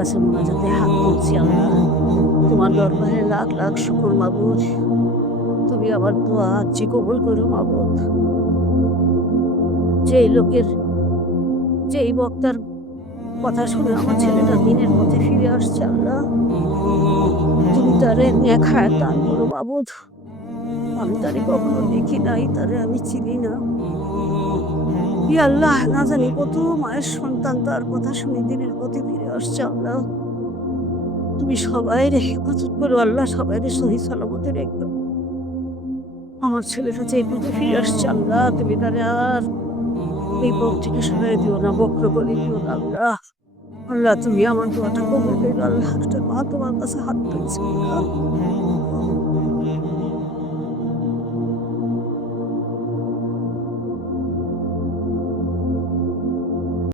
কাছে মোনাজাতে হাত তুলছি আল্লাহ। তোমার দরবারে লাখ লাখ শুকর মাবুদ। তুমি আমার দোয়া আজকে কবুল করো মাবুদ। যেই লোকের যেই বক্তার কথা শুনে আমার ছেলেটা দিনের পথে ফিরে আসছে আল্লাহ, তুমি তারে নেক হায়াত দান করো মাবুদ। আমি তারে কখনো দেখি নাই, তারে আমি চিনি না। ইয়া আল্লাহ, না জানি কত মায়ের সন্তান তার কথা শুনে দিনের পথে ফিরে আসছে আল্লাহ। তুমি সবাইরে হেফাজত করো আল্লাহ, সবাইরে সহি সালামতে রেখো। আমার ছেলেটা যে এই পথে ফিরে আসছে আল্লাহ, তুমি তারে আর এই পথ থেকে সরাই দিও না, বক্র করে দিও না আল্লাহ। আল্লাহ, তুমি আমার দোয়াটা কবুল করো আল্লাহ। একটা মা তোমার কাছে হাত তুলছে আল্লাহ।